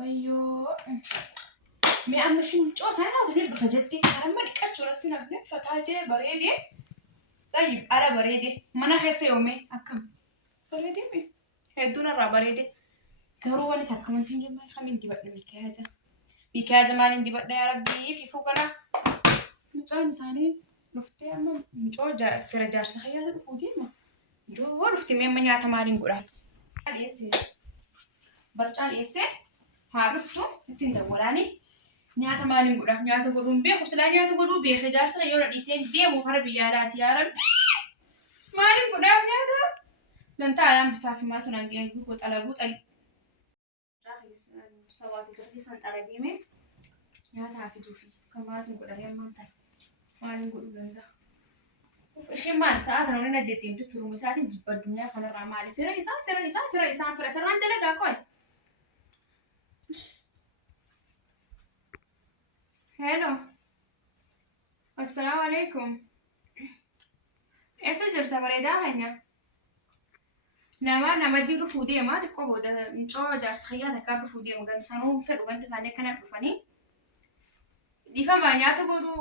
ويو مي أما شو نجوا سنة تريد بخجلتي أنا ما نكشف شرطي نبني فتاجي بريدي طيب أنا بريدي ما أنا خسي يومي أكم بريدي مي هدونا را بريدي كهرو ولا تكمل في جماعة خمين دي بقى بكاجة ما عندي بقى يا ربي في فوقنا نجوا إنساني رفتي أما نجوا جا في رجال سخيا الفودي ما نجوا رفتي مين من يعتمد على نقوله على يسير برجع يسير هعرفتو تندوراني نياتا مالين غداف نياتا غدوم بي خسلا نياتا غدو بي خجار سر يولا ديسين ديمو خرب يالات يا رب مالين غداف نياتا لن تعلم بتعرفي ما تنانجي بيكو طلبوت اي راخيس سواتي ترخيصن طلبيمي نياتا عفيتو في كمالين غدار يمانتا مالين غدو لندا وفشي ما ساعات انا نديتيم تفرو مساعتين جبا الدنيا كان رامالي في رئيسان راندلقا كوي هلو السلام عليكم ايش جرت بريدا هنيا nama diru fudee maati qobodancoo jaarsa khayyaata akka fudee magan sanuu fedhu ganta isaanii kana dhufanii difama nyaata godhu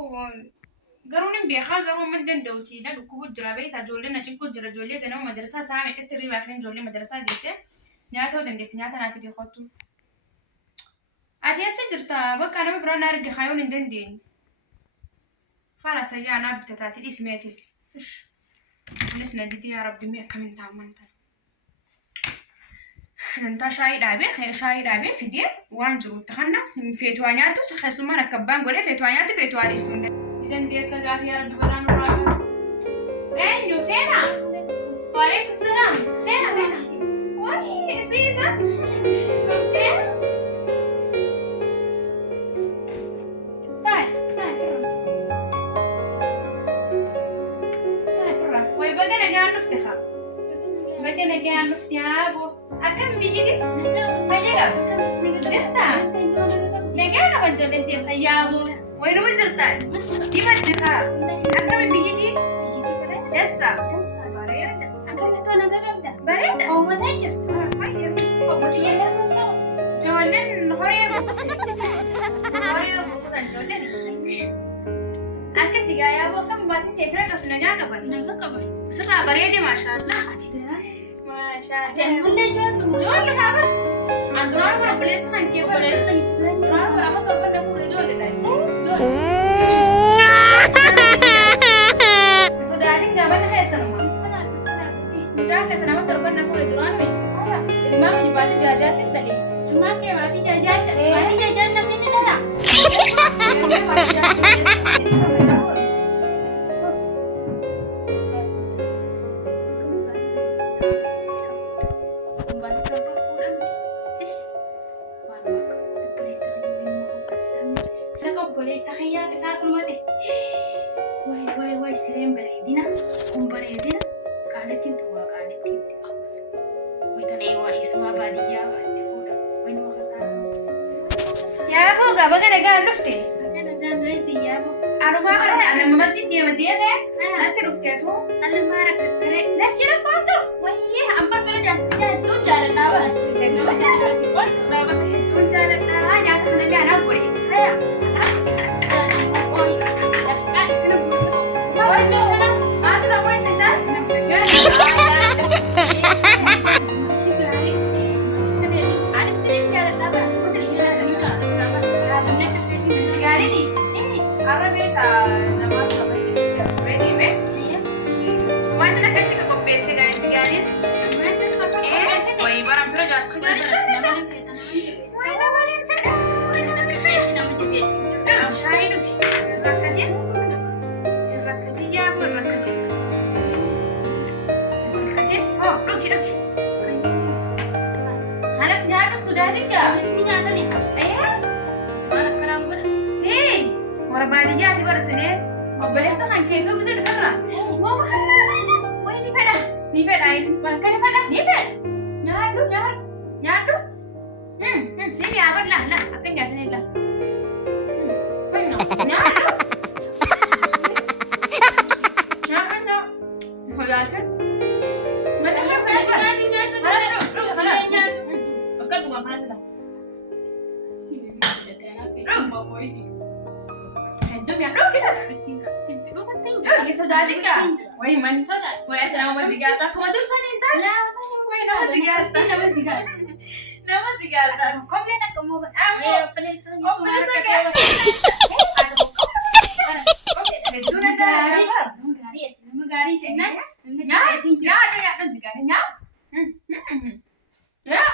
garuu nin beekaa garuu man danda'uti na dhukkubu jira beektaa ijoollee na cinkoo jira ijoollee ganama madrasaa isaa meeqatti riibaa fi ijoollee madrasaa geesse nyaata hoo dandeessi nyaata naaf itti qottu ati eessa jirta bakka nama biraan arge kaayoon hin dandeenye haala sayyaa naa bitataati dhismeetis anis naditi yaa rabbi mee akkamiin taa'amanta nanta shaayii dhaabee fidee waan jiru takanna feetuwaa nyaattu keessummaan akka abbaan godhee feetuwaa nyaattu feetuwaa dhiistu ni dandeessa gaarii yaa rabbi balaan irraa eenyu seenaa waalaikum salaam seenaa wayii isiisa dhuftee Bagana gaya nufti abo akam bigiti fajaga jirta lega ka banjolen te sayabo wayno jirta dibatta akam bigiti dessa bareyda akam to nagalabda bareyda o mata jirta hayya o mata jirta jolen horiyo kudan jolen akasi gaya abo kam bati te fera dafna naga qaban sirra bareyda masha Allah Jangan jual apa? Anturan orang beli senang kebab. Orang berapa tu pernah pun jual tadi. Jual. Sudah ada nggak mana hesan mah? Jangan hesan apa tu pernah pun jualan ni. Ilmu ni batu jajan tadi. Ilmu ke batu jajan? Batu jajan nama ni dah. Batu jajan. Wai sireen bareedina kun bareedina qaalatiin tuwaa qaalatiin qabus waytan waa isuma baadiyyaa baatti fuudha wayni waa kasaa yaa boga baga nagaa dhufte anuma anamatti deemtee ati dhufteetu anuma rakkattare lakkira qoonto wayye amma fira jaartuu jaaladhaa hedduu jaaladhaa nyaata kanallee anaa godhe haya baadiyyaati barasine obboleessa kan keetuu gisee dhufarra waama hallaa bareeda wayi ni fedha waan kana fedha ni fedha nyaadhu ni mi'aabar la akka nyaatanii la nyaadhu hoyaalkan mana keessanii bara akka dhuma kanatti la Hedduu mi'aa kida. Oke sodaati kaa. Wayi man. Wayi ati nama sigaata akkuma dursanii hin taane. Wayi nama sigaata. Nama sigaata. Komleen akka moo Obboleessa kee. Hedduu na jaalladha. nama gaarii jennaan namni Nyaa gaarii jira. nyaa sigaata nyaa. Nyaa.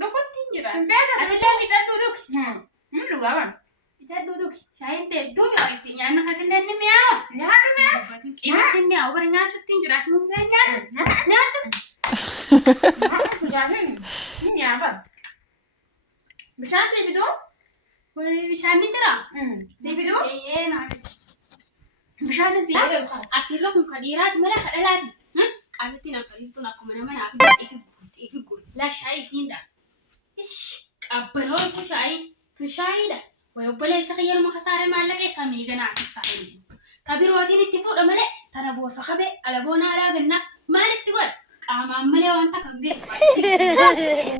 Dhukkubtiin jira. Hin feetu. Ati illee ija duuduuki. Dhugaawwan. Ija duuduuki. Shaayiin ta'e iddoo mi'aawu itti nyaanna akka kanneen ni mi'aawa. Nyaadhu mi'aa. Qimaatti ni mi'aawu bara nyaachuutti hin jiraatu. Nyaadhu. Nyaadhu sujaatiin ni nyaaba. Bishaan sii fiduu? Bishaan ni jira. Sii fiduu? Eeyyee naa. Bishaan sii fiduu? Asirra kun ka dhiiraati malee ka dhalaati. Qaalitti nama fariiftuun akkuma nama naaf ifi gola shaayii isiin dha. Qabbanootu shaayii tu shaayiidha. Wayi obboleessa kiyya kasaaree maallaqa isaa meeganaa asif taa'ee. Ka birootiin itti fuudha malee tana boosa qabee alaboon haalaa gannaa maalitti godha? Qaamaan malee wanta kan beeku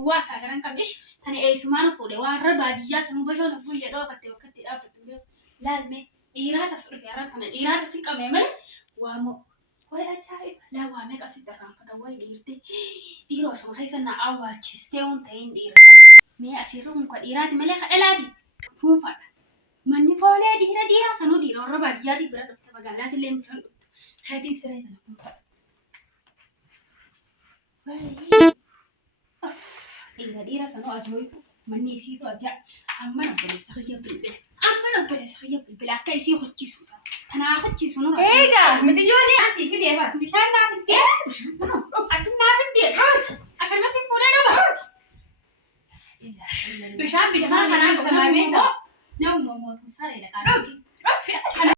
waa akka garan qabdish tani eessumaan fuudhee waan irra baadiyyaa sanuu bashoon guyya dhoofatte bakka itti dhaabbattu beeku. Laalmee dhiiraata surfe arra sana dhiiraata si qabee malee waamoo. Wayi ajaa'iba! Lawaa meeqa asitti irraanfata wayi dhiirtee dhiira osoo keessa na awwaalchistee waan ta'een dhiira sana. Mee asirra kun ka dhiiraati malee ka dhalaati. Fuunfadha. Manni foolee dhiira sanuu dhiira warra baadiyyaati bira dhufte magaalaati illee bira dhufte. Feetiin siree tana fuunfadha. Dhiira sanuu ajoo'ibu manni isiitu ajaa'iba. Amma na obboleessa kiyya bilbila. Akka isii hojiisu ta'a. Tanaa hojiisu nuna. Eegaa miciyyoon asii fidee bara. Bishaan naa fiddee. Asin naa fiddee. Akkanumatti fuudhee dhuga. Bishaan bidhaan kanaan qotamee ta'a. Nama mootummaa sareedha qaama.